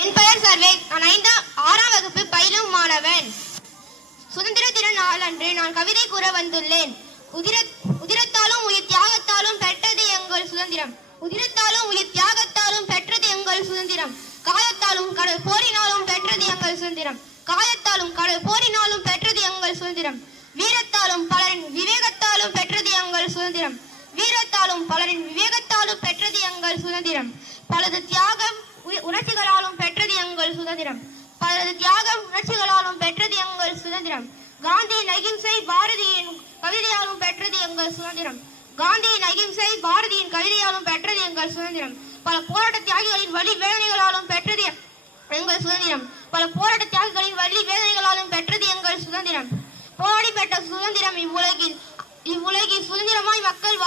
என் பெயர் சர்வேஷ். நான் 6ஆம் வகுப்பு பயிலும் மாணவன். சுதந்திர தின நாளன்று நான் கவிதை கூற வந்துள்ளேன். உதிரத்தாலும் உயிர் தியாகத்தாலும் பெற்றது எங்கள் சுதந்திரம். உதிரத்தாலும் உயிர் தியாகத்தாலும் பெற்றது எங்கள் சுதந்திரம். காயத்தாலும் கடல் போரினாலும் பெற்றது எங்கள் சுதந்திரம். காயத்தாலும் கடல் போரினாலும் பெற்றது எங்கள் சுதந்திரம். வீரத்தாலும் பலரின் விவேகத்தாலும் பெற்றது எங்கள் சுதந்திரம். வீரத்தாலும் பலரின் விவேகத்தாலும் பெற்றது எங்கள் சுதந்திரம். பலது தியாகம் உணர்ச்சிகளாலும் பெற்றது எங்கள் சுதந்திரம். பலது தியாகம் உணர்ச்சிகளாலும் பெற்றது எங்கள் சுதந்திரம். காந்தியின் அகிம்சை பாரதியின் கவிதையாலும் பெற்றது எங்கள் சுதந்திரம். காந்தியின் அகிம்சை பாரதியின் கவிதையாலும் பெற்றது எங்கள் சுதந்திரம். பல போராட்ட தியாகிகளின் வழி வேதனைகளாலும் பெற்றது எங்கள் சுதந்திரம். பல போராட்ட தியாகிகளின் வழி வேதனைகளாலும் பெற்றது எங்கள் சுதந்திரம். போராடி பெற்ற சுதந்திரம் இவ்வுலகில் சுதந்திரமாய் மக்கள்